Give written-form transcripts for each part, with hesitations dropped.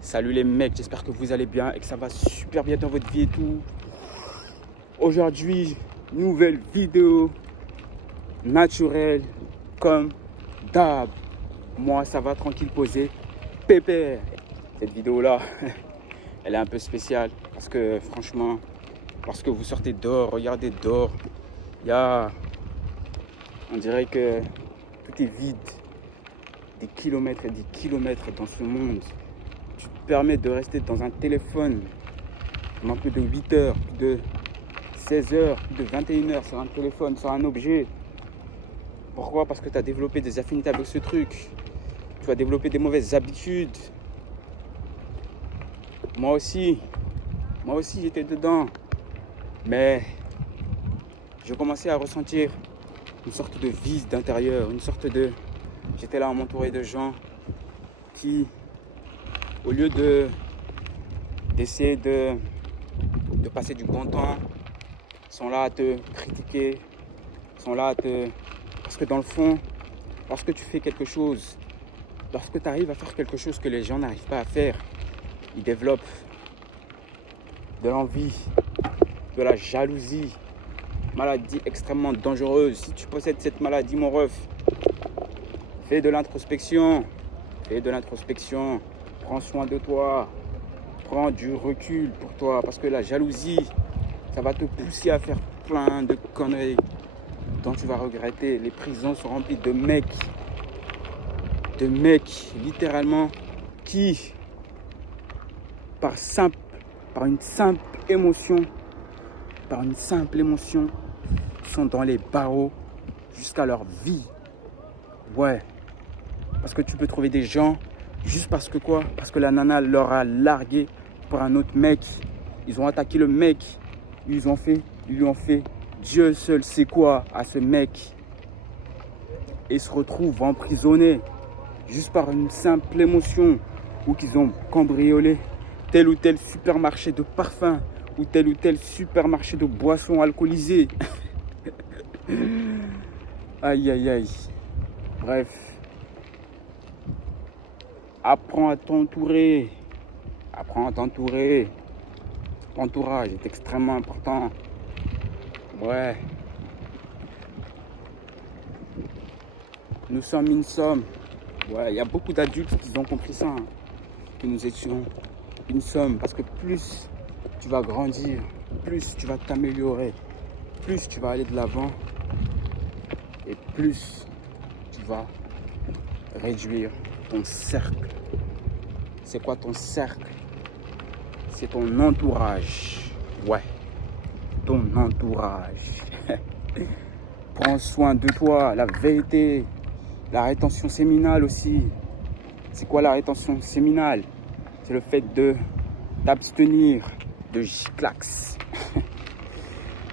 Salut les mecs, j'espère que vous allez bien et que ça va super bien dans votre vie et tout. Aujourd'hui, nouvelle vidéo naturelle comme d'hab. Moi, ça va tranquille posé, pépère. Cette vidéo-là, elle est un peu spéciale parce que franchement, lorsque vous sortez dehors, regardez dehors, on dirait que tout est vide. Des kilomètres et des kilomètres dans ce monde. Tu te permets de rester dans un téléphone pendant plus de 8 heures, plus de 16 heures, plus de 21 heures sur un téléphone, sur un objet. Pourquoi? Parce que tu as développé des affinités avec ce truc. Tu as développé des mauvaises habitudes. Moi aussi j'étais dedans. Mais je commençais à ressentir une sorte de vide d'intérieur, J'étais là à m'entourer de gens qui, au lieu d'essayer de passer du bon temps, sont là à te critiquer, sont là Parce que dans le fond, lorsque tu fais quelque chose, lorsque tu arrives à faire quelque chose que les gens n'arrivent pas à faire, ils développent de l'envie, de la jalousie, maladie extrêmement dangereuse. Si tu possèdes cette maladie, mon ref, fais de l'introspection, prends soin de toi, prends du recul pour toi, parce que la jalousie, ça va te pousser à faire plein de conneries dont tu vas regretter. Les prisons sont remplies de mecs littéralement qui, par une simple émotion, sont dans les barreaux jusqu'à leur vie. Ouais, parce que tu peux trouver des gens juste parce que quoi? Parce que la nana leur a largué pour un autre mec. Ils ont attaqué le mec, ils lui ont fait Dieu seul sait quoi à ce mec. Et se retrouvent emprisonnés juste par une simple émotion, ou qu'ils ont cambriolé tel ou tel supermarché de parfums ou tel supermarché de boissons alcoolisées. Aïe aïe aïe. Bref, apprends à t'entourer. L'entourage est extrêmement important. Ouais. Nous sommes une somme. Ouais, il y a beaucoup d'adultes qui ont compris ça, que nous étions une somme. Parce que plus tu vas grandir, plus tu vas t'améliorer, plus tu vas aller de l'avant et plus tu vas réduire ton cercle. C'est quoi ton cercle? C'est ton entourage. Ouais, ton entourage. Prends soin de toi, la vérité. La rétention séminale aussi. C'est quoi la rétention séminale? C'est le fait de t'abstenir de giclax.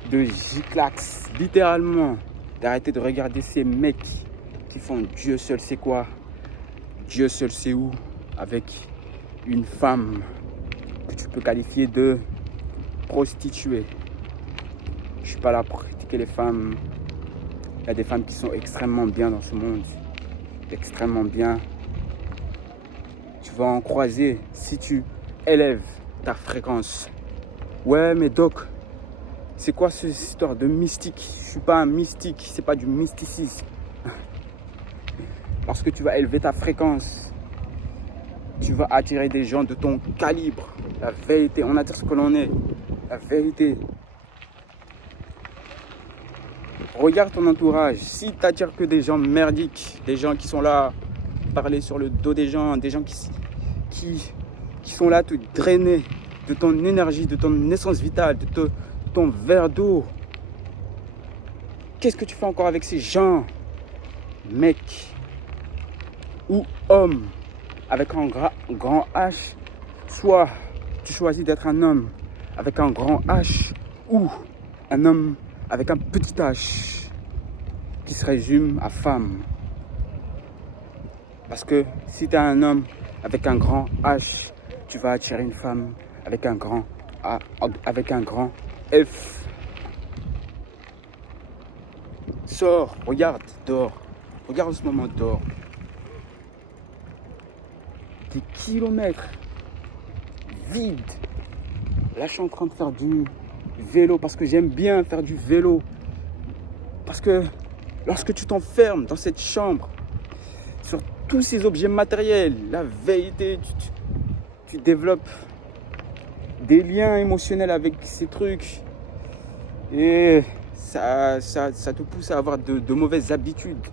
De giclax, littéralement. D'arrêter de regarder ces mecs qui font Dieu seul sait quoi, Dieu seul sait où, avec une femme que tu peux qualifier de prostituée. Je suis pas là pour critiquer les femmes. Il y a des femmes qui sont extrêmement bien dans ce monde. Extrêmement bien. Tu vas en croiser si tu élèves ta fréquence. Ouais, mais Doc, c'est quoi cette histoire de mystique? Je suis pas un mystique, c'est pas du mysticisme. Lorsque tu vas élever ta fréquence, tu vas attirer des gens de ton calibre. La vérité, on attire ce que l'on est. La vérité. Regarde ton entourage. Si tu n'attires que des gens merdiques, des gens qui sont là parler sur le dos des gens qui sont là à te drainer de ton énergie, de ton essence vitale, de ton verre d'eau. Qu'est-ce que tu fais encore avec ces gens, mec ou homme avec un grand H? Soit tu choisis d'être un homme avec un grand H ou un homme avec un petit H qui se résume à femme. Parce que si tu es un homme avec un grand H, tu vas attirer une femme avec un grand A, avec un grand F. Sors, regarde, dehors. Regarde en ce moment dehors. Des kilomètres vide. Là, je suis en train de faire du vélo parce que j'aime bien faire du vélo. Parce que lorsque tu t'enfermes dans cette chambre, sur tous ces objets matériels, la vérité, tu développes des liens émotionnels avec ces trucs. Et ça te pousse à avoir de mauvaises habitudes.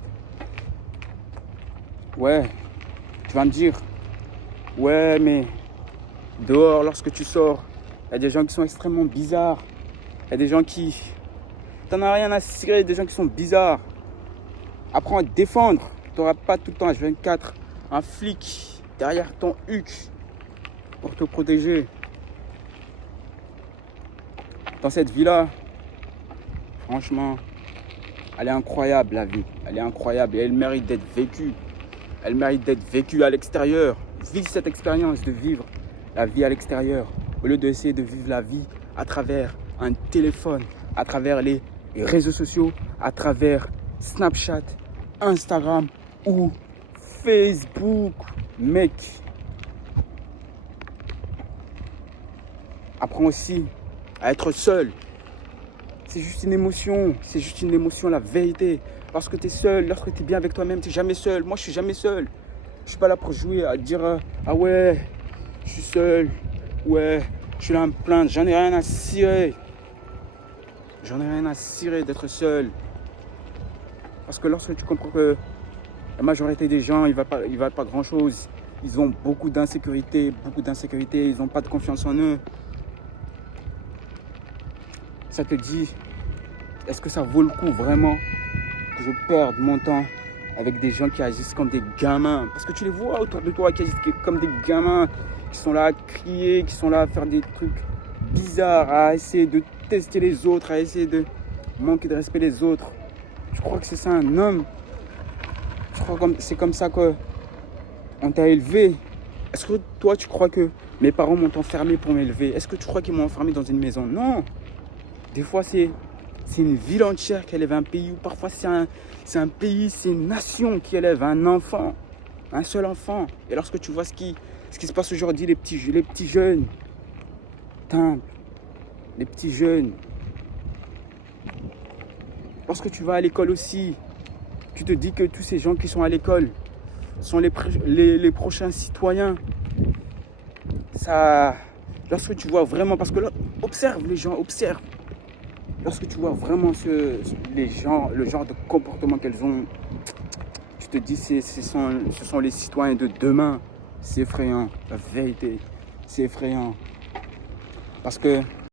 Ouais, tu vas me dire, ouais, mais dehors, lorsque tu sors, il y a des gens qui sont extrêmement bizarres. Il y a des gens qui... T'en as rien à cirer, des gens qui sont bizarres. Apprends à te défendre. Tu n'auras pas tout le temps H24 un flic derrière ton huc pour te protéger. Dans cette vie-là, franchement, elle est incroyable, la vie. Elle est incroyable et elle mérite d'être vécue. Elle mérite d'être vécue à l'extérieur. Vive cette expérience de vivre la vie à l'extérieur au lieu d'essayer de vivre la vie à travers un téléphone, à travers les réseaux sociaux, à travers Snapchat, Instagram ou Facebook. Mec, apprends aussi à être seul. C'est juste une émotion, la vérité. Parce que tu es seul, lorsque tu es bien avec toi-même, tu n'es jamais seul. Moi, je suis jamais seul. Je suis pas là pour jouer, à dire ah ouais, je suis seul, ouais, je suis là à me plaindre. J'en ai rien à cirer. J'en ai rien à cirer d'être seul. Parce que lorsque tu comprends que la majorité des gens, ils valent pas grand-chose. Ils ont beaucoup d'insécurité, ils n'ont pas de confiance en eux. Ça te dit, est-ce que ça vaut le coup vraiment que je perde mon temps avec des gens qui agissent comme des gamins? Parce que tu les vois autour de toi qui agissent comme des gamins, qui sont là à crier, qui sont là à faire des trucs bizarres, à essayer de tester les autres, à essayer de manquer de respect les autres. Je crois que c'est ça un homme. Je crois que c'est comme ça qu'on t'a élevé. Est-ce que toi tu crois que mes parents m'ont enfermé pour m'élever? Est-ce que tu crois qu'ils m'ont enfermé dans une maison? Non. Des fois c'est une ville entière qui élève un pays, ou parfois c'est un pays, c'est une nation qui élève un enfant, un seul enfant. Et lorsque tu vois ce qui se passe aujourd'hui, les petits jeunes, les petits jeunes. Lorsque tu vas à l'école aussi, tu te dis que tous ces gens qui sont à l'école sont les prochains citoyens. Ça, lorsque tu vois vraiment, parce que là, observe les gens, observe. Lorsque tu vois vraiment le genre de comportement qu'elles ont, tu te dis ce sont les citoyens de demain. C'est effrayant, la vérité, c'est effrayant. Parce que